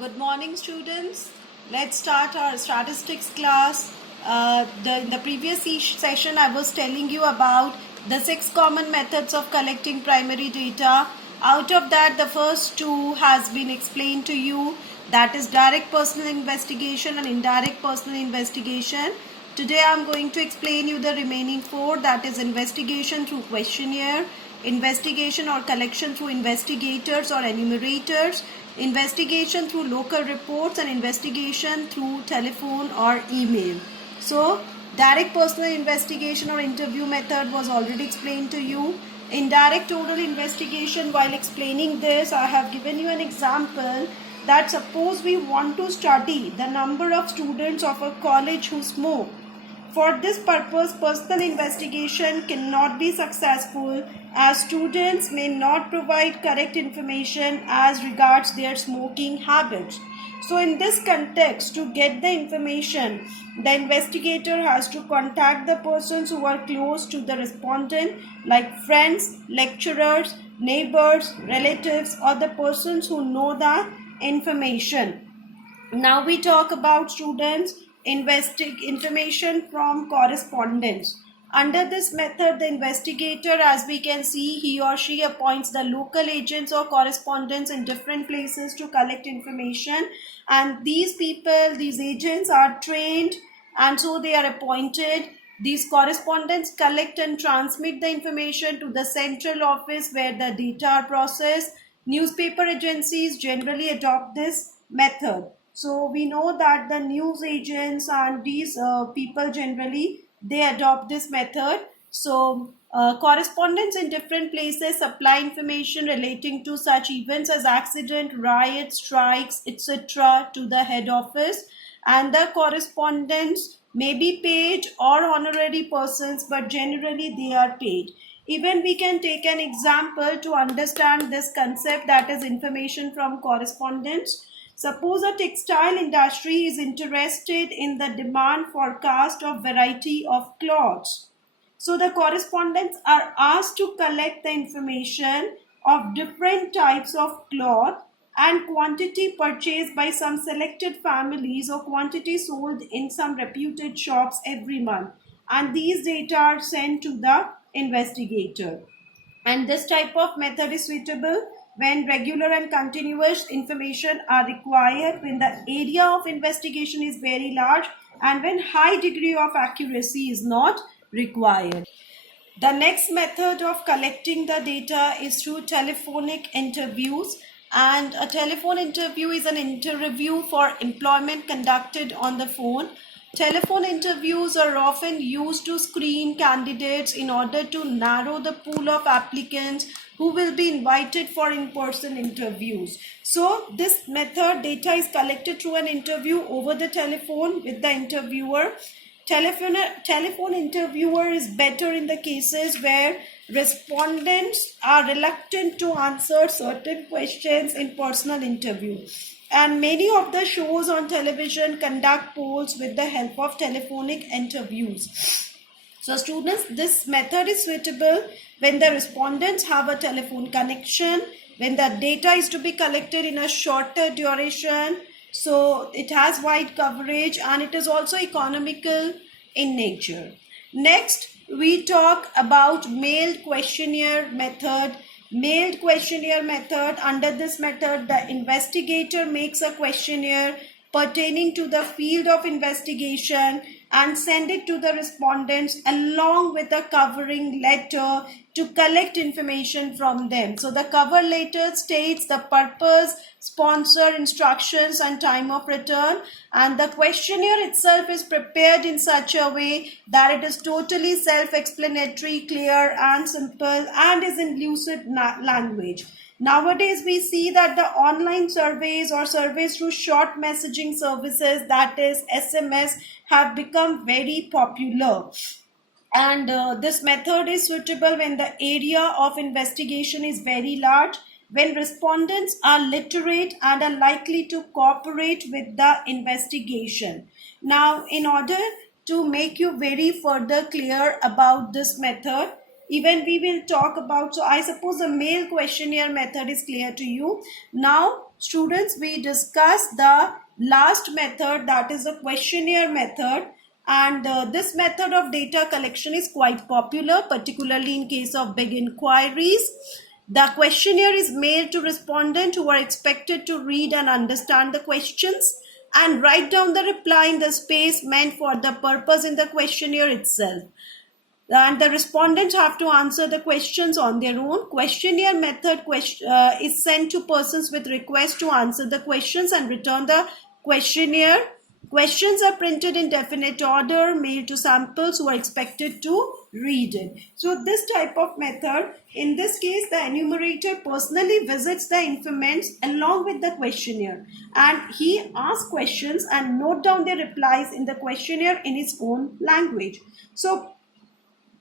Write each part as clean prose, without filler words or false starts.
Good morning, students. Let's start our statistics class. In the previous session, I was telling you about the 6 common methods of collecting primary data. Out of that, the first 2 has been explained to you. That is direct personal investigation and indirect personal investigation. Today, I am going to explain you the remaining 4. That is investigation through questionnaire, investigation or collection through investigators or enumerators, investigation through local reports, and investigation through telephone or email. So direct personal investigation or interview method was already explained to you. Indirect oral investigation, while explaining this, I have given you an example that suppose we want to study the number of students of a college who smoke. For this purpose, personal investigation cannot be successful as students may not provide correct information as regards their smoking habits. So in this context, to get the information, the investigator has to contact the persons who are close to the respondent, like friends, lecturers, neighbors, relatives, or the persons who know the information. Now we talk about students information from correspondence. Under this method, the investigator, as we can see, he or she appoints the local agents or correspondents in different places to collect information, and these people, these agents are trained and so they are appointed. These correspondents collect and transmit the information to the central office where the data are processed. Newspaper agencies generally adopt this method. So we know that the news agents and these people generally they adopt this method. So correspondents in different places supply information relating to such events as accident, riots, strikes, etc. to the head office, and the correspondents may be paid or honorary persons, but generally they are paid. Even we can take an example to understand this concept, that is information from correspondence. Suppose a textile industry is interested in the demand forecast of variety of cloths. So the correspondents are asked to collect the information of different types of cloth and quantity purchased by some selected families or quantity sold in some reputed shops every month. And these data are sent to the investigator. And this type of method is suitable when regular and continuous information are required, when the area of investigation is very large, and when high degree of accuracy is not required. The next method of collecting the data is through telephonic interviews. And a telephone interview is an interview for employment conducted on the phone. Telephone interviews are often used to screen candidates in order to narrow the pool of applicants who will be invited for in-person interviews. So this method, data is collected through an interview over the telephone with the interviewer. Telephone interviewer is better in the cases where respondents are reluctant to answer certain questions in personal interview. And many of the shows on television conduct polls with the help of telephonic interviews. So students, this method is suitable when the respondents have a telephone connection, when the data is to be collected in a shorter duration, so it has wide coverage, and it is also economical in nature. Next, we talk about mailed questionnaire method. Mailed questionnaire method. Under this method, the investigator makes a questionnaire pertaining to the field of investigation and send it to the respondents along with a covering letter to collect information from them. So the cover letter states the purpose, sponsor, instructions, and time of return, and the questionnaire itself is prepared in such a way that it is totally self-explanatory, clear and simple, and is in lucid language. Nowadays, we see that the online surveys or surveys through short messaging services, that is SMS, have become very popular. And this method is suitable when the area of investigation is very large, when respondents are literate and are likely to cooperate with the investigation. Now, in order to make you very further clear about this method, even we will talk about, so I suppose the mail questionnaire method is clear to you. Now students, we discussed the last method, that is the questionnaire method. And this method of data collection is quite popular, particularly in case of big inquiries. The questionnaire is mailed to respondents who are expected to read and understand the questions and write down the reply in the space meant for the purpose in the questionnaire itself. And the respondents have to answer the questions on their own. Questionnaire method is sent to persons with request to answer the questions and return the questionnaire. Questions are printed in definite order, mailed to samples who are expected to read it. So this type of method, in this case, the enumerator personally visits the informants along with the questionnaire, and he asks questions and note down their replies in the questionnaire in his own language. So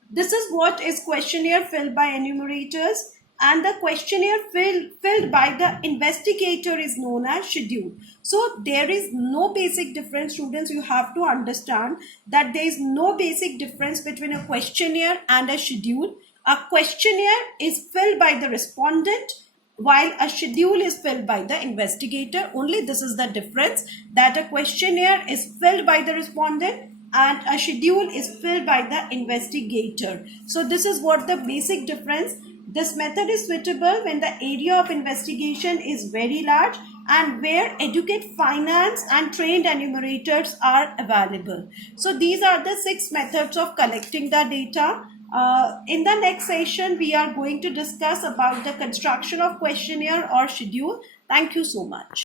this is what is questionnaire filled by enumerators, and the questionnaire filled by the investigator is known as schedule. So there is no basic difference, students. You have to understand that there is no basic difference between a questionnaire and a schedule. A questionnaire is filled by the respondent, while a schedule is filled by the investigator. Only this is the difference, that a questionnaire is filled by the respondent and a schedule is filled by the investigator. So this is what the basic difference. This method is suitable when the area of investigation is very large and where educate finance and trained enumerators are available. So these are the 6 methods of collecting the data. In the next session, we are going to discuss about the construction of questionnaire or schedule. Thank you so much.